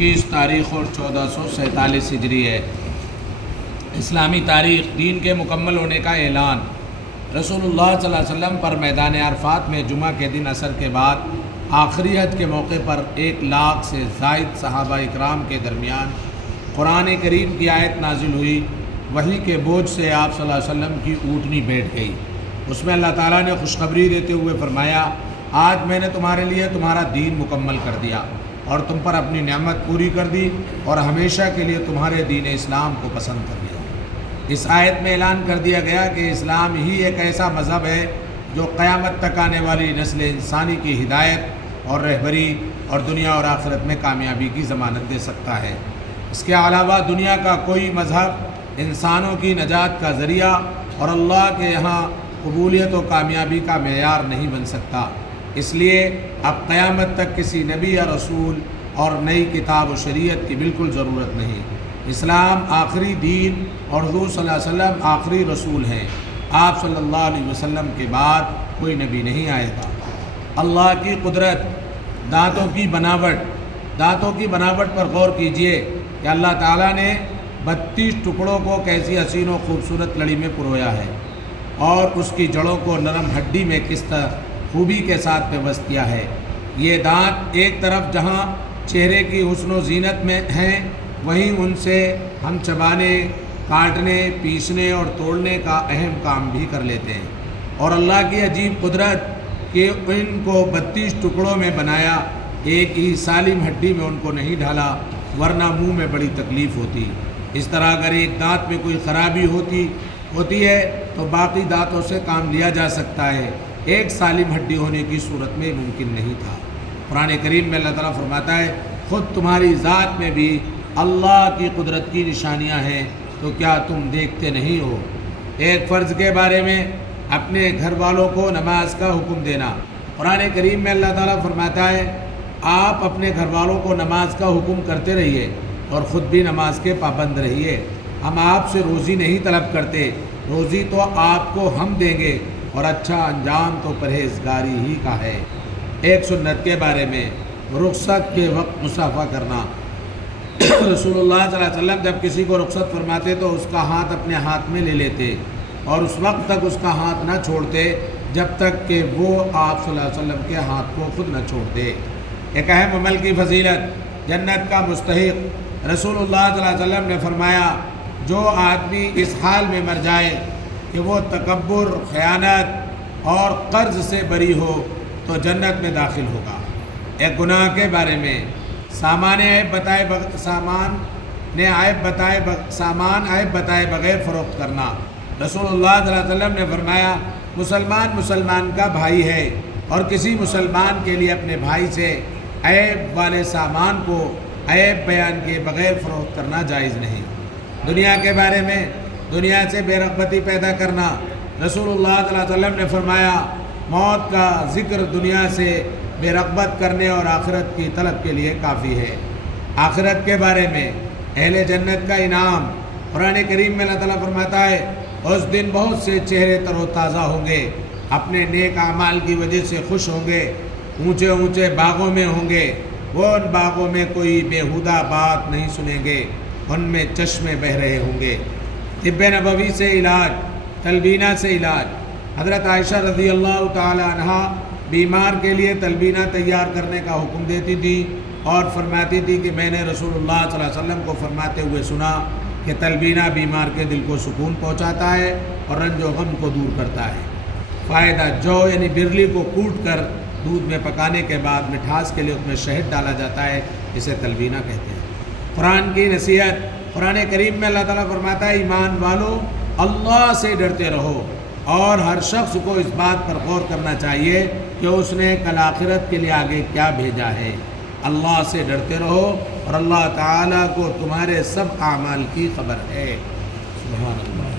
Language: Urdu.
21 تاریخ اور 1447 ہجری ہے۔ اسلامی تاریخ دین کے مکمل ہونے کا اعلان۔ رسول اللہ صلی اللہ علیہ وسلم پر میدان عرفات میں جمعہ کے دن عصر کے بعد آخری حج کے موقع پر 1 لاکھ سے زائد صحابہ اکرام کے درمیان قرآن کریم کی آیت نازل ہوئی۔ وحی کے بوجھ سے آپ صلی اللہ علیہ وسلم کی اونٹنی بیٹھ گئی۔ اس میں اللہ تعالیٰ نے خوشخبری دیتے ہوئے فرمایا، آج میں نے تمہارے لیے تمہارا دین مکمل کر دیا اور تم پر اپنی نعمت پوری کر دی اور ہمیشہ کے لیے تمہارے دین اسلام کو پسند کر لیا۔ اس آیت میں اعلان کر دیا گیا کہ اسلام ہی ایک ایسا مذہب ہے جو قیامت تک آنے والی نسل انسانی کی ہدایت اور رہبری اور دنیا اور آخرت میں کامیابی کی ضمانت دے سکتا ہے۔ اس کے علاوہ دنیا کا کوئی مذہب انسانوں کی نجات کا ذریعہ اور اللہ کے یہاں قبولیت و کامیابی کا معیار نہیں بن سکتا۔ اس لیے اب قیامت تک کسی نبی یا رسول اور نئی کتاب و شریعت کی بالکل ضرورت نہیں۔ اسلام آخری دین اور حضور صلی اللہ علیہ وسلم آخری رسول ہیں۔ آپ صلی اللہ علیہ وسلم کے بعد کوئی نبی نہیں آئے گا۔ اللہ کی قدرت، دانتوں کی بناوٹ پر غور کیجئے کہ اللہ تعالیٰ نے 32 ٹکڑوں کو کیسی حسین و خوبصورت لڑی میں پرویا ہے اور اس کی جڑوں کو نرم ہڈی میں کس طرح خوبی کے ساتھ پیوست کیا ہے۔ یہ دانت ایک طرف جہاں چہرے کی حسن و زینت میں ہیں، وہیں ان سے ہم چبانے، کاٹنے، پیسنے اور توڑنے کا اہم کام بھی کر لیتے ہیں۔ اور اللہ کی عجیب قدرت کہ ان کو 32 ٹکڑوں میں بنایا، ایک ہی سالم ہڈی میں ان کو نہیں ڈھالا، ورنہ منہ میں بڑی تکلیف ہوتی۔ اس طرح اگر ایک دانت میں کوئی خرابی ہوتی ہے تو باقی دانتوں سے کام لیا جا سکتا ہے، ایک سالم ہڈی ہونے کی صورت میں ممکن نہیں تھا۔ قرآن کریم میں اللہ تعالیٰ فرماتا ہے، خود تمہاری ذات میں بھی اللہ کی قدرت کی نشانیاں ہیں، تو کیا تم دیکھتے نہیں ہو؟ ایک فرض کے بارے میں اپنے گھر والوں کو نماز کا حکم دینا۔ قرآن کریم میں اللہ تعالیٰ فرماتا ہے، آپ اپنے گھر والوں کو نماز کا حکم کرتے رہیے اور خود بھی نماز کے پابند رہیے۔ ہم آپ سے روزی نہیں طلب کرتے، روزی تو آپ کو ہم دیں گے اور اچھا انجام تو پرہیزگاری ہی کا ہے۔ ایک سنت کے بارے میں رخصت کے وقت مصافحہ کرنا۔ رسول اللہ صلی اللہ علیہ وسلم جب کسی کو رخصت فرماتے تو اس کا ہاتھ اپنے ہاتھ میں لے لیتے اور اس وقت تک اس کا ہاتھ نہ چھوڑتے جب تک کہ وہ آپ صلی اللہ علیہ وسلم کے ہاتھ کو خود نہ چھوڑتے۔ ایک اہم عمل کی فضیلت، جنت کا مستحق۔ رسول اللہ صلی اللہ علیہ وسلم نے فرمایا، جو آدمی اس حال میں مر جائے کہ وہ تکبر، خیانت اور قرض سے بری ہو تو جنت میں داخل ہوگا۔ ایک گناہ کے بارے میں سامان عیب بتائے بغیر فروخت کرنا۔ رسول اللہ صلی اللہ علیہ وسلم نے فرمایا، مسلمان کا بھائی ہے اور کسی مسلمان کے لیے اپنے بھائی سے عیب والے سامان کو عیب بیان کے بغیر فروخت کرنا جائز نہیں۔ دنیا کے بارے میں دنیا سے بے رغبتی پیدا کرنا۔ رسول اللہ صلی اللہ علیہ وسلم نے فرمایا، موت کا ذکر دنیا سے بے رغبت کرنے اور آخرت کی طلب کے لیے کافی ہے۔ آخرت کے بارے میں اہل جنت کا انعام۔ قرآن کریم میں اللہ تعالیٰ فرماتا ہے، اس دن بہت سے چہرے تر و تازہ ہوں گے، اپنے نیک اعمال کی وجہ سے خوش ہوں گے، اونچے اونچے باغوں میں ہوں گے، وہ ان باغوں میں کوئی بیہودہ بات نہیں سنیں گے، ان میں چشمے بہہ رہے ہوں گے۔ طب نبوی سے علاج، تلبینہ سے علاج۔ حضرت عائشہ رضی اللہ تعالی عنہ بیمار کے لیے تلبینہ تیار کرنے کا حکم دیتی تھی اور فرماتی تھی کہ میں نے رسول اللہ صلی اللہ علیہ وسلم کو فرماتے ہوئے سنا کہ تلبینہ بیمار کے دل کو سکون پہنچاتا ہے اور رنج و غم کو دور کرتا ہے۔ فائدہ، جو یعنی برلی کو کوٹ کر دودھ میں پکانے کے بعد مٹھاس کے لیے اس میں شہد ڈالا جاتا ہے، اسے تلبینہ کہتے ہیں۔ قرآن کی نصیحت۔ قرآن کریم میں اللہ تعالیٰ فرماتا ہے، ایمان والو اللہ سے ڈرتے رہو، اور ہر شخص کو اس بات پر غور کرنا چاہیے کہ اس نے کل آخرت کے لیے آگے کیا بھیجا ہے۔ اللہ سے ڈرتے رہو اور اللہ تعالیٰ کو تمہارے سب اعمال کی خبر ہے۔ سبحان اللہ۔